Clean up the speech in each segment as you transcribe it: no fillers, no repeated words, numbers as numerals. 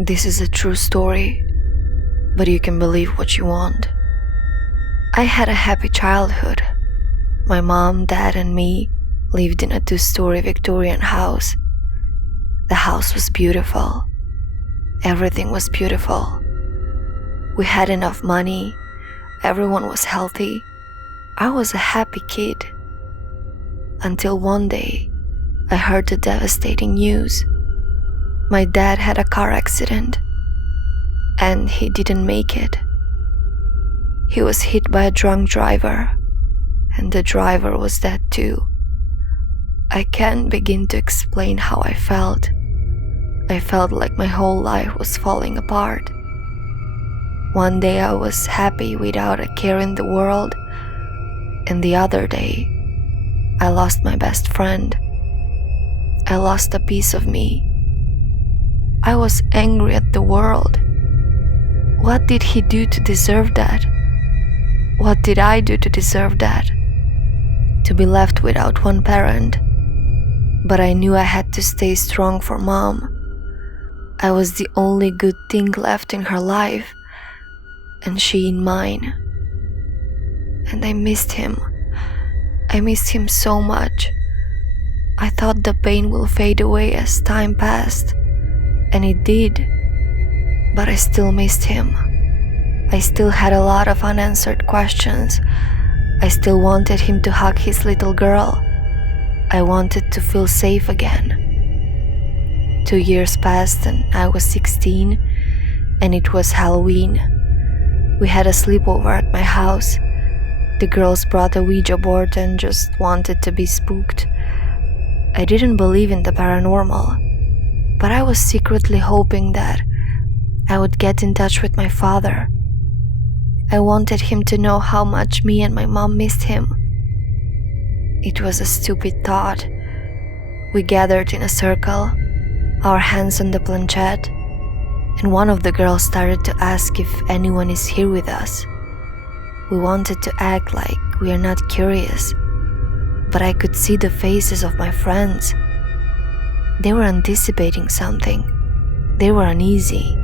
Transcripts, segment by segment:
This is a true story, but you can believe what you want. I had a happy childhood. My mom, dad, and me lived in a 2-story Victorian house. The house was beautiful. Everything was beautiful. We had enough money. Everyone was healthy. I was a happy kid. Until one day, I heard the devastating news. My dad had a car accident, and he didn't make it. He was hit by a drunk driver, and the driver was dead too. I can't begin to explain how I felt. I felt like my whole life was falling apart. One day I was happy without a care in the world, and the other day, I lost my best friend. I lost a piece of me. I was angry at the world. What did he do to deserve that? What did I do to deserve that? To be left without one parent. But I knew I had to stay strong for Mom. I was the only good thing left in her life, and she in mine. And I missed him. I missed him so much. I thought the pain will fade away as time passed, and it did. But I still missed him. I still had a lot of unanswered questions. I still wanted him to hug his little girl. I wanted to feel safe again. 2 years passed and I was 16, and it was Halloween. We had a sleepover at my house. The girls brought a Ouija board and just wanted to be spooked. I didn't believe in the paranormal, but I was secretly hoping that I would get in touch with my father. I wanted him to know how much me and my mom missed him. It was a stupid thought. We gathered in a circle, our hands on the planchette, and one of the girls started to ask if anyone is here with us. We wanted to act like we are not curious, but I could see the faces of my friends. They were anticipating something. They were uneasy.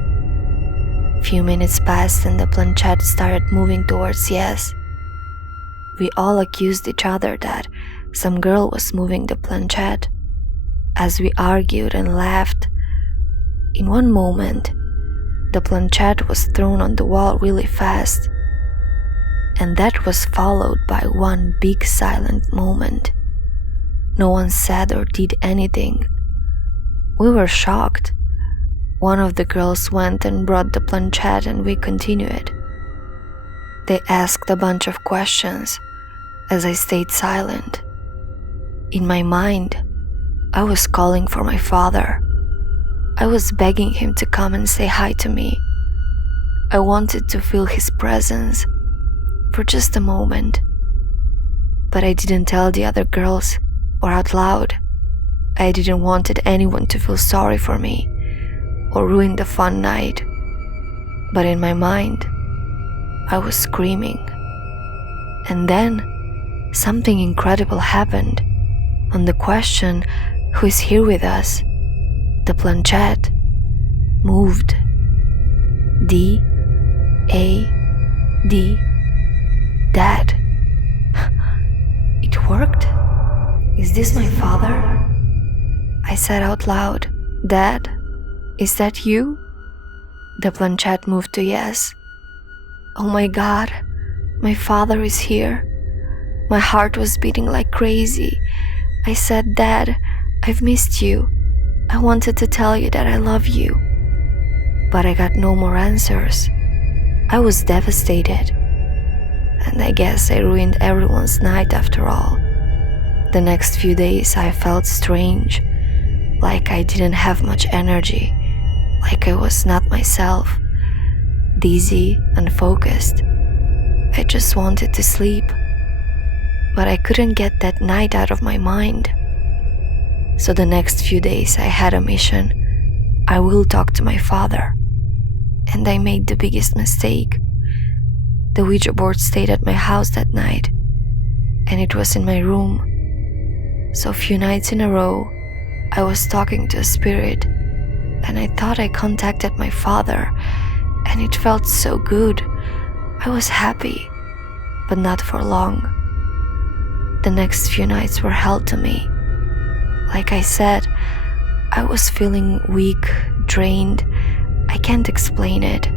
Few minutes passed and the planchette started moving towards yes. We all accused each other that some girl was moving the planchette. As we argued and laughed, in one moment, the planchette was thrown on the wall really fast, and that was followed by one big silent moment. No one said or did anything. We were shocked. One of the girls went and brought the planchette and we continued. They asked a bunch of questions as I stayed silent. In my mind, I was calling for my father. I was begging him to come and say hi to me. I wanted to feel his presence for just a moment. But I didn't tell the other girls or out loud. I didn't want anyone to feel sorry for me or ruin the fun night. But in my mind, I was screaming. And then something incredible happened. On the question, "Who is here with us?" the planchette moved. D-A-D. Dad. It worked? Is this my father? I said out loud, "Dad, is that you?" The planchette moved to yes. Oh my God, my father is here. My heart was beating like crazy. I said, "Dad, I've missed you. I wanted to tell you that I love you." But I got no more answers. I was devastated. And I guess I ruined everyone's night after all. The next few days I felt strange, like I didn't have much energy, like I was not myself, dizzy, unfocused. I just wanted to sleep, but I couldn't get that night out of my mind. So the next few days I had a mission. I will talk to my father. And I made the biggest mistake. The Ouija board stayed at my house that night, and it was in my room. So a few nights in a row, I was talking to a spirit, and I thought I contacted my father, and it felt so good. I was happy, but not for long. The next few nights were hell to me. Like I said, I was feeling weak, drained. I can't explain it.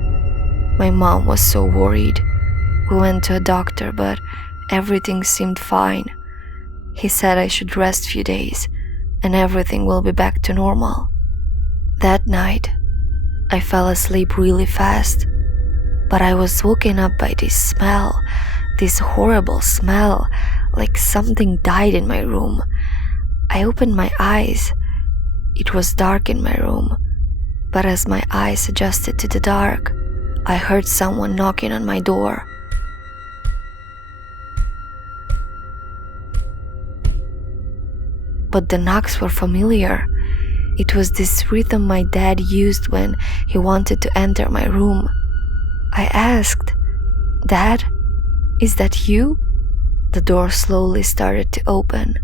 My mom was so worried. We went to a doctor, but everything seemed fine. He said I should rest a few days and everything will be back to normal. That night, I fell asleep really fast, but I was woken up by this smell, this horrible smell, like something died in my room. I opened my eyes. It was dark in my room, but as my eyes adjusted to the dark, I heard someone knocking on my door. But the knocks were familiar. It was this rhythm my dad used when he wanted to enter my room. I asked, "Dad, is that you?" The door slowly started to open.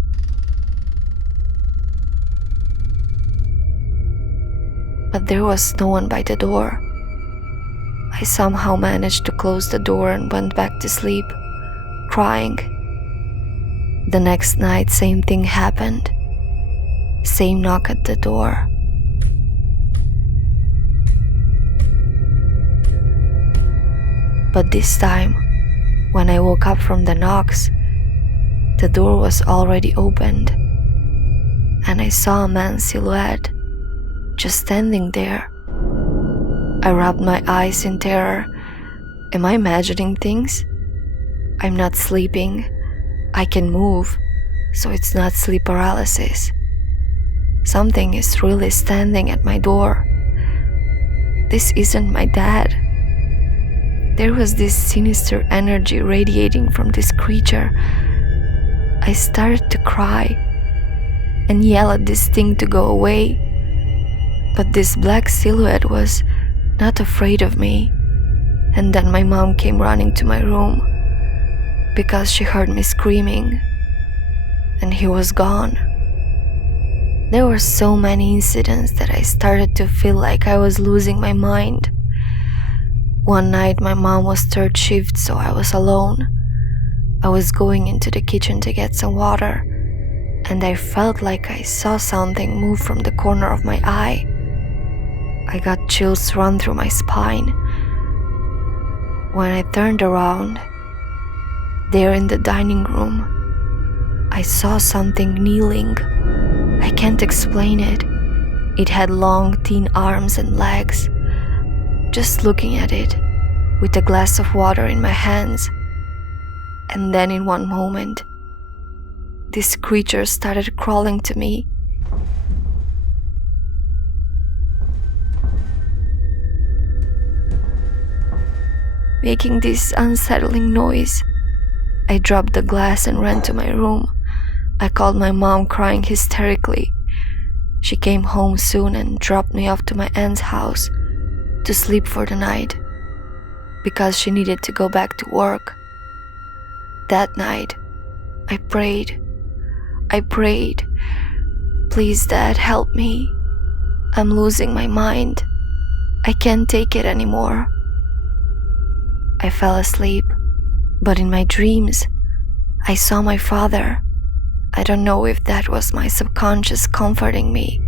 But there was no one by the door. I somehow managed to close the door and went back to sleep, crying. The next night, same thing happened. Same knock at the door. But this time, when I woke up from the knocks, the door was already opened, and I saw a man's silhouette just standing there. I rubbed my eyes in terror. Am I imagining things? I'm not sleeping. I can move, so it's not sleep paralysis. Something is really standing at my door. This isn't my dad. There was this sinister energy radiating from this creature. I started to cry and yell at this thing to go away. But this black silhouette was not afraid of me. And then my mom came running to my room because she heard me screaming, and he was gone. There were so many incidents that I started to feel like I was losing my mind. One night my mom was third shift, so I was alone. I was going into the kitchen to get some water, and I felt like I saw something move from the corner of my eye. I got chills run through my spine. When I turned around, there in the dining room, I saw something kneeling. I can't explain it. It had long, thin arms and legs. Just looking at it, with a glass of water in my hands. And then in one moment, this creature started crawling to me. Making this unsettling noise. I dropped the glass and ran to my room. I called my mom, crying hysterically. She came home soon and dropped me off to my aunt's house to sleep for the night because she needed to go back to work. That night, I prayed. Please, Dad, help me. I'm losing my mind. I can't take it anymore. I fell asleep, but in my dreams, I saw my father. I don't know if that was my subconscious comforting me,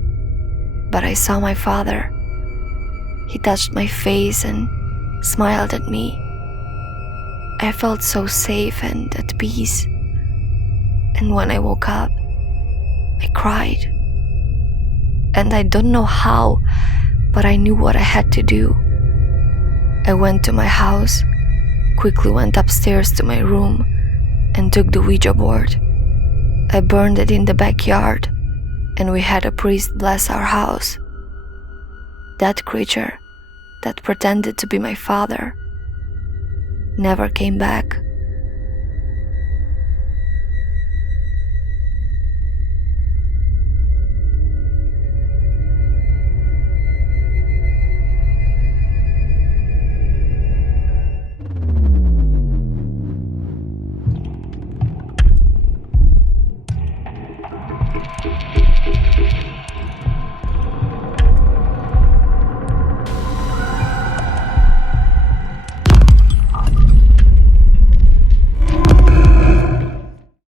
but I saw my father. He touched my face and smiled at me. I felt so safe and at peace. And when I woke up, I cried. And I don't know how, but I knew what I had to do. I went to my house, quickly went upstairs to my room, and took the Ouija board. I burned it in the backyard, and we had a priest bless our house. That creature that pretended to be my father never came back.